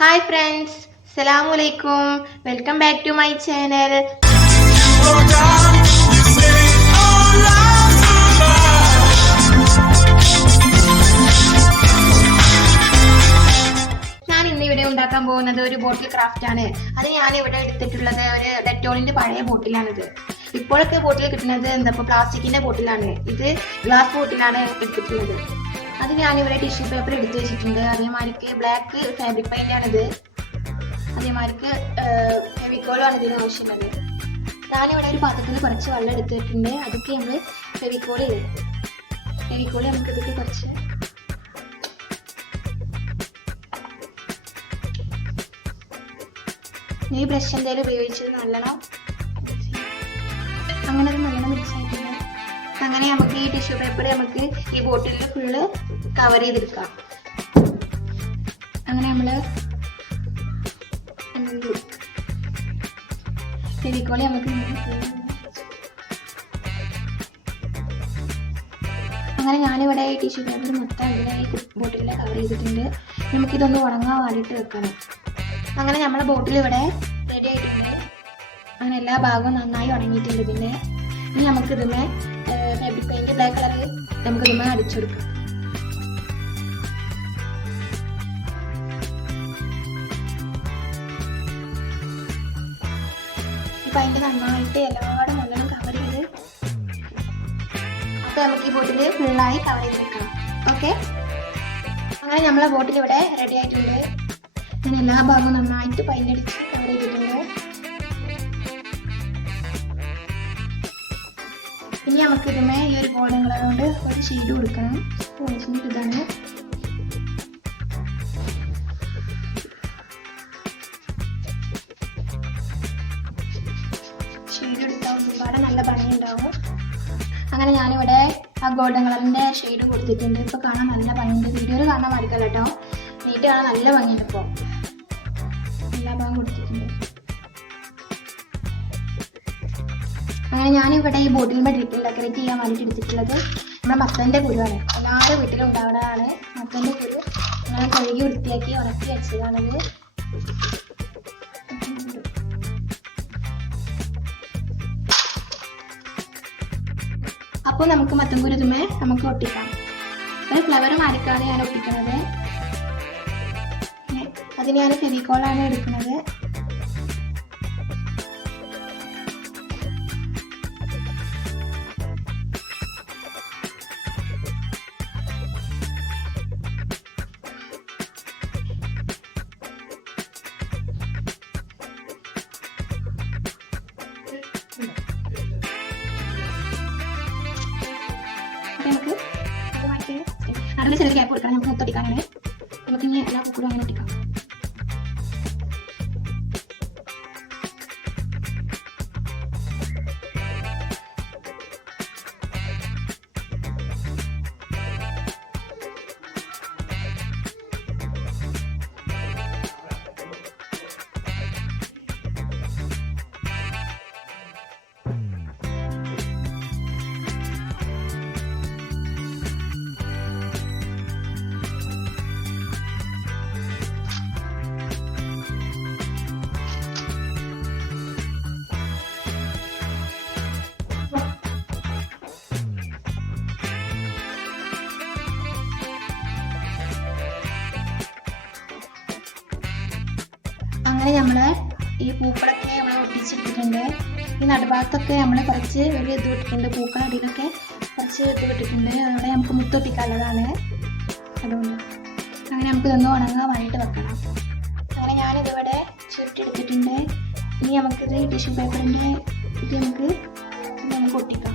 Hi friends, Assalamu alaikum. Welcome back to my channel. ഞാൻ ഇന്ന് ഇവിടെ ഉണ്ടാക്കാൻ പോകുന്നത് ഒരു ബോട്ടിൽ ക്രാഫ്റ്റ് ആണ്. അത് ഞാൻ ഇവിടെ എടുത്തിട്ടുള്ളത് ഒരു ഡെറ്റോളിന്റെ പഴയ ബോട്ടിലാണിത്. ഇപ്പോഴൊക്കെ ബോട്ടിൽ കിട്ടുന്നത് പ്ലാസ്റ്റിക്കിന്റെ ബോട്ടിലാണ്. ഇത് ഗ്ലാസ് ബോട്ടിലാണ് എടുത്തിട്ടുള്ളത്. അത് ഞാനിവിടെ ടിഷ്യൂ പേപ്പർ എടുത്ത് വെച്ചിട്ടുണ്ട്. അതേമാതിരിക്ക് ബ്ലാക്ക് ഫാബ്രിക് പെയിന്റ് ആണിത്. അതേമാതിരിക്ക് ഫെവിക്കോളാണ് ഇതിന് ആവശ്യമുള്ളത്. ഞാനിവിടെ ഒരു പാത്രത്തിൽ കുറച്ച് വെള്ളം എടുത്തിട്ടുണ്ട്. അതൊക്കെ നമ്മൾ ഫെവിക്കോള് നമുക്ക് ഇതൊക്കെ കുറച്ച് ഈ ബ്രഷ് എന്തായാലും ഉപയോഗിച്ചത് നല്ലോണം അങ്ങനെ അത് നല്ലോണം മിക്സ് ആയിട്ടുണ്ട്. അങ്ങനെ നമുക്ക് ഈ ടിഷ്യൂ പേപ്പർ നമുക്ക് ഈ ബോട്ടിലിൽ ഫുള്ള് കവർ ചെയ്തെടുക്കാം. അങ്ങനെ നമ്മള് ഫെവിക്കോള് നമുക്ക് അങ്ങനെ ഞാനിവിടെ ഈ ടിഷ്യൂ പേപ്പർ മൊത്തം ഇവിടെ ഈ ബോട്ടിലിൽ കവർ ചെയ്തിട്ടുണ്ട്. നമുക്കിതൊന്ന് ഉണങ്ങാൻ വേണ്ടിയിട്ട് വെക്കണം. അങ്ങനെ നമ്മളെ ബോട്ടിൽ ഇവിടെ റെഡി ആയിട്ടുണ്ട്. അങ്ങനെ എല്ലാ ഭാഗവും നന്നായി ഉണങ്ങിയിട്ടുണ്ട്. ഇതിൻ്റെ ഇനി നമുക്കിതിന്മേ ഫാബ്രിക് പെയിന്റ് ബ്ലാക്ക് കളർ നമുക്കിതിന്മേ അടിച്ചെടുക്കാം. ഈ പെയിന്റ് നന്നായിട്ട് എല്ലാവരും നല്ലോണം കവർ ചെയ്ത് അപ്പോൾ നമുക്ക് ഈ ബോട്ടിൽ ഫുള്ളായി കവർ ചെയ്ത് വെക്കണം. ഓക്കെ, അങ്ങനെ നമ്മളെ ബോട്ടിൽ ഇവിടെ റെഡി ആയിട്ടുണ്ട്. ഞാൻ എല്ലാ ഭാഗവും നന്നായിട്ട് പെയിന്റ് അടിച്ച് കവർ ചെയ്തിട്ടുണ്ട്. ഇനി നമുക്ക് ഇതുമേ ഈ ഒരു ഗോൾഡൻ കളർ കൊണ്ട് ഒരു ഷെയ്ഡ് കൊടുക്കണം. ഇതാണ് ഷെയ്ഡ് എടുത്താൽ ഒരുപാട് നല്ല ഭംഗിയുണ്ടാവും. അങ്ങനെ ഞാനിവിടെ ആ ഗോൾഡൻ കളറിന്റെ ഷെയ്ഡ് കൊടുത്തിട്ടുണ്ട്. ഇപ്പൊ കാണാൻ നല്ല ഭംഗിയുണ്ട്. വീഡിയോയിൽ കാണാൻ മടിക്കല്ല കേട്ടോ, നീറ്റ് കാണാൻ നല്ല ഭംഗിയുണ്ട്. ഇപ്പോൾ എല്ലാ ഭാഗം കൊടുത്തിട്ടുണ്ട്. അങ്ങനെ ഞാനിവിടെ ഈ ബോട്ടിൽ ഡെക്കറേറ്റ് ചെയ്യാൻ വേണ്ടിയിട്ട് എടുത്തിട്ടുള്ളത് നമ്മുടെ മത്തൻ്റെ കുരുവാണ്. എല്ലാവരും വീട്ടിലും ഉണ്ടാവുന്നതാണ് മത്തൻ്റെ കുരു. ഞാൻ കഴുകി വൃത്തിയാക്കി ഉണക്കി വെച്ചതാണിത്. അപ്പോൾ നമുക്ക് മത്തൻ കുരു ഇതുമേ നമുക്ക് ഒട്ടിക്കാം. ഒരു ഫ്ലവർ മാറിക്കാണ് ഞാൻ ഒട്ടിക്കുന്നത്. അതിന് ഞാൻ ഫെവിക്കോളാണ് എടുക്കുന്നത്. നമുക്ക് അതിൽ ചെറിയ ഗ്യാപ്പ് കൊടുക്കണം. നമുക്ക് മൊത്തടിക്കാനാണ്. നമുക്ക് ഇനി എല്ലാ പൂക്കളും അങ്ങനെ ഒട്ടിക്കാം. അങ്ങനെ നമ്മള് ഈ പൂക്കളൊക്കെ നമ്മൾ ഒട്ടിച്ചിട്ടിട്ടുണ്ട്. ഈ നടുഭാഗത്തൊക്കെ നമ്മൾ കുറച്ച് ഒരു ഇത് ഇട്ടിട്ടുണ്ട്. പൂക്കളടിയിലൊക്കെ കുറച്ച് ഇത് ഇട്ടിട്ടുണ്ട്. അവിടെ നമുക്ക് മുത്തൊട്ടിക്കാനുള്ളതാണ്. അതുകൊണ്ട് അങ്ങനെ നമുക്ക് ഇതൊന്ന് ഉണങ്ങാൻ വേണ്ടിയിട്ട് വെക്കണം. അങ്ങനെ ഞാനിതിവിടെ ചുരുട്ടിയെടുത്തിട്ടുണ്ട്. ഇനി നമുക്കിത് ടിഷ്യൂ പേപ്പറിൻ്റെ ഇത് നമുക്ക് ഒട്ടിക്കാം.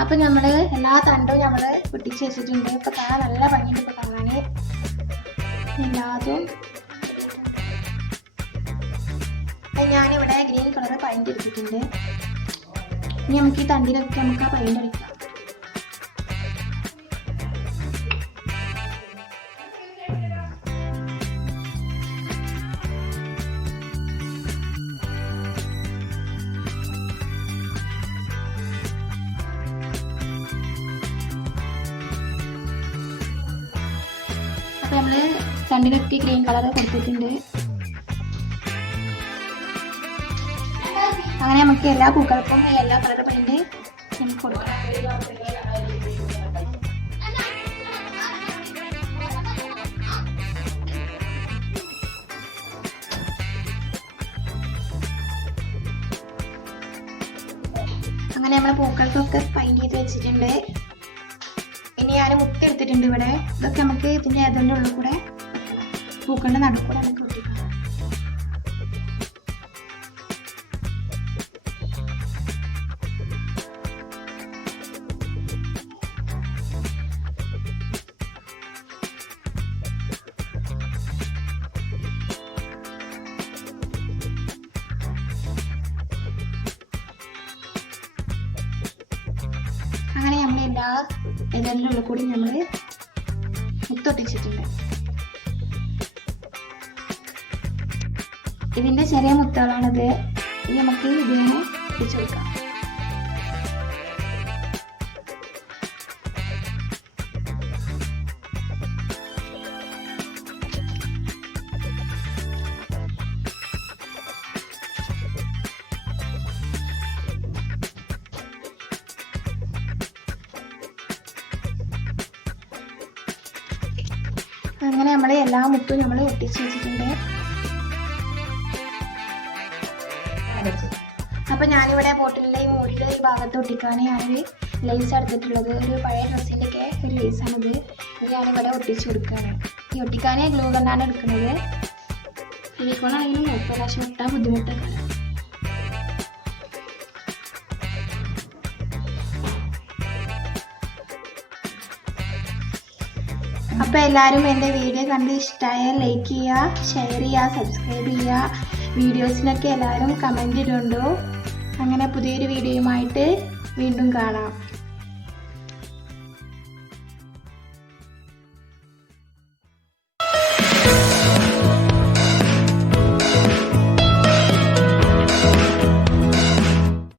അപ്പൊ നമ്മള് എല്ലാ തണ്ടും നമ്മള് പൊട്ടിച്ച് വെച്ചിട്ടുണ്ട്. ഇപ്പൊ കാണാൻ നല്ല ഭംഗിയുണ്ട്. ഇപ്പൊ കാണാന് എല്ലാതും ഞാനിവിടെ ഗ്രീൻ കളർ പെയിന്റ് എടുത്തിട്ടുണ്ട്. ഇനി നമുക്ക് ഈ തണ്ടിനൊക്കെ നമുക്ക് ആ പെയിന്റ് അടിക്കാം. അപ്പൊ നമ്മള് തണ്ടിനൊക്കെ ഗ്രീൻ കളർ കൊടുത്തിട്ടുണ്ട്. അങ്ങനെ നമുക്ക് എല്ലാ പൂക്കൾക്കും എല്ലാ കളർ പെയിന്റ് നമുക്ക് കൊടുക്കാം. അങ്ങനെ നമ്മളെ പൂക്കൾക്കൊക്കെ പെയിന്റ് ചെയ്ത് വെച്ചിട്ടുണ്ട്. ഇനി ഞാൻ മുത്ത് എടുത്തിട്ടുണ്ട് ഇവിടെ. ഇതൊക്കെ നമുക്ക് ഇതിന്റെ അതിൻ്റെ ഉള്ളിൽ കൂടെ പൂക്കളുടെ നടുക്കൂടെ നമുക്ക് ഒട്ടിക്കാം. അങ്ങനെ നമ്മൾ എല്ലാ ഇതിൻ്റെ ഉള്ളിൽ കൂടി നമ്മൾ മുത്തൊട്ടിച്ചിട്ടുണ്ട്. ഇതിന്റെ ചെറിയ മുത്തുകളാണിത്. ഇനി നമുക്ക് ഇതിനെ ഒട്ടിച്ചു കൊടുക്കാം. അങ്ങനെ നമ്മൾ എല്ലാ മുത്തും നമ്മൾ ഒട്ടിച്ച് വെച്ചിട്ടുണ്ട്. അപ്പൊ ഞാനിവിടെ ബോട്ടിലിന്റെ ഈ മൂടിയുടെ ഈ ഭാഗത്ത് ഒട്ടിക്കാണ് ഞാനൊരു ലേസ് എടുത്തിട്ടുള്ളത്. ഒരു പഴയ ഡ്രസ്സിൻ്റെ ഒക്കെ ഒരു ലേസാണിത്. ഇത് ഞാനിവിടെ ഒട്ടിച്ചു കൊടുക്കുകയാണ്. ഈ ഒട്ടിക്കാനേ ഗ്ലൂ ഗണ്ണാണ് എടുക്കുന്നത്. ഫെവിക്കോളാണെങ്കിലും കുഴപ്പമില്ല, പക്ഷെ ഒട്ടാൻ ബുദ്ധിമുട്ടൊക്കെ. അപ്പോൾ എല്ലാവരും എൻ്റെ വീഡിയോ കണ്ട് ഇഷ്ടമായാൽ ലൈക്ക് ചെയ്യുക, ഷെയർ ചെയ്യുക, സബ്സ്ക്രൈബ് ചെയ്യുക. വീഡിയോസിനൊക്കെ എല്ലാവരും കമൻറ്റ് ഇടുന്നുണ്ടോ. അങ്ങനെ പുതിയൊരു വീഡിയോയുമായിട്ട് വീണ്ടും കാണാം.